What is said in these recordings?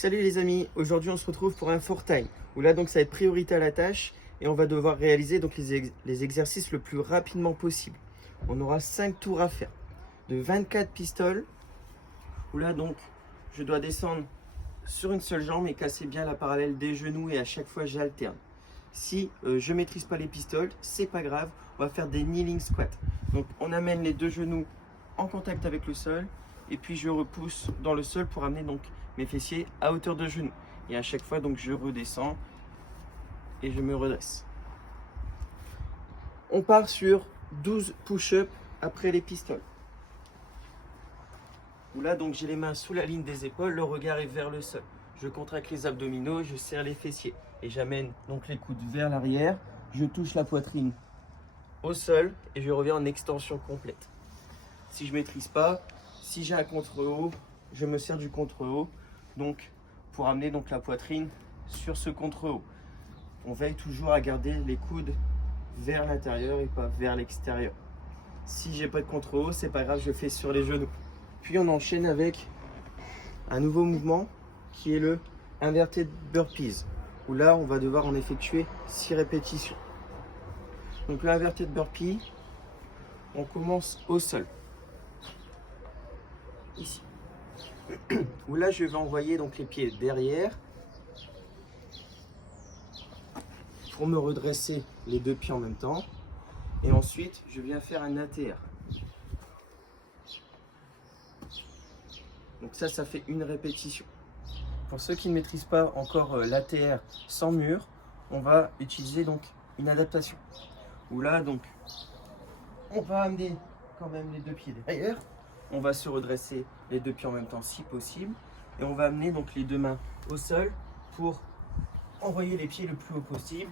Salut les amis, aujourd'hui on se retrouve pour un four time où là donc ça va être priorité à la tâche et on va devoir réaliser donc les exercices le plus rapidement possible. On aura 5 tours à faire de 24 pistoles où là donc je dois descendre sur une seule jambe et casser bien la parallèle des genoux et à chaque fois j'alterne. Si je maîtrise pas les pistoles, c'est pas grave, on va faire des kneeling squats. Donc on amène les deux genoux en contact avec le sol et puis je repousse dans le sol pour amener donc mes fessiers à hauteur de genou. Et à chaque fois donc je redescends et je me redresse. On part sur 12 push-ups après les pistoles. Où là donc j'ai les mains sous la ligne des épaules, le regard est vers le sol. Je contracte les abdominaux, je serre les fessiers et j'amène donc les coudes vers l'arrière. Je touche la poitrine au sol et je reviens en extension complète. Si je ne maîtrise pas, si j'ai un contre-haut, je me sers du contre-haut donc pour amener donc la poitrine sur ce contre-haut. On veille toujours à garder les coudes vers l'intérieur et pas vers l'extérieur. Si j'ai pas de contre-haut, c'est pas grave, je fais sur les genoux. Puis on enchaîne avec un nouveau mouvement qui est le inverted burpees, où là on va devoir en effectuer 6 répétitions. Donc le inverted burpee, on commence au sol, ici, où là je vais envoyer donc les pieds derrière pour me redresser les deux pieds en même temps, et ensuite je viens faire un ATR. Donc ça fait une répétition. Pour ceux qui ne maîtrisent pas encore l'ATR sans mur, on va utiliser donc une adaptation. Où là donc, on va amener quand même les deux pieds derrière. On va se redresser les deux pieds en même temps si possible. Et on va amener donc les deux mains au sol pour envoyer les pieds le plus haut possible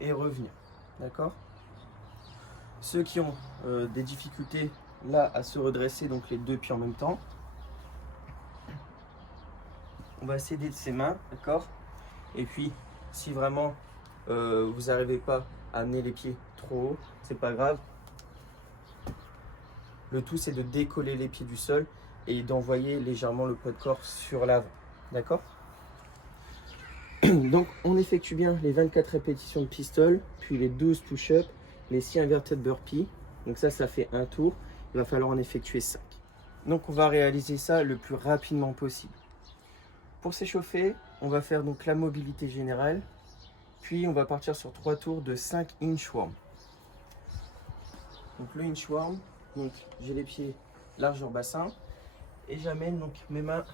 et revenir. D'accord? Ceux qui ont des difficultés là à se redresser donc les deux pieds en même temps, on va s'aider de ses mains, d'accord? Et puis, si vraiment vous n'arrivez pas à amener les pieds trop haut, c'est pas grave. Le tout, c'est de décoller les pieds du sol et d'envoyer légèrement le poids de corps sur l'avant, d'accord? Donc, on effectue bien les 24 répétitions de pistol, puis les 12 push-ups, les 6 inverted burpees. Donc ça fait un tour. Il va falloir en effectuer 5. Donc, on va réaliser ça le plus rapidement possible. Pour s'échauffer, on va faire donc la mobilité générale, puis on va partir sur 3 tours de 5 inchworm. Donc le inchworm, donc j'ai les pieds largeur bassin et j'amène donc mes mains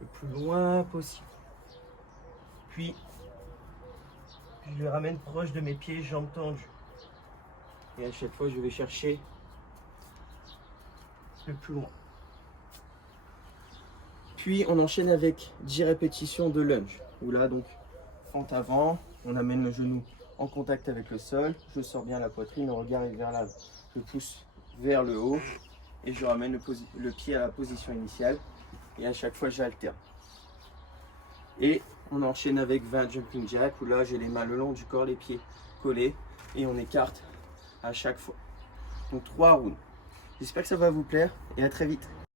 le plus loin possible. Puis je les ramène proche de mes pieds, jambes tendues. Et à chaque fois je vais chercher le plus loin. Puis on enchaîne avec 10 répétitions de lunge, où là donc fente avant, on amène le genou en contact avec le sol, je sors bien la poitrine, le regard est vers l'avant. Je pousse vers le haut et je ramène le pied à la position initiale et à chaque fois j'alterne. Et on enchaîne avec 20 jumping jacks, où là j'ai les mains le long du corps, les pieds collés et on écarte à chaque fois. Donc 3 rounds. J'espère que ça va vous plaire et à très vite.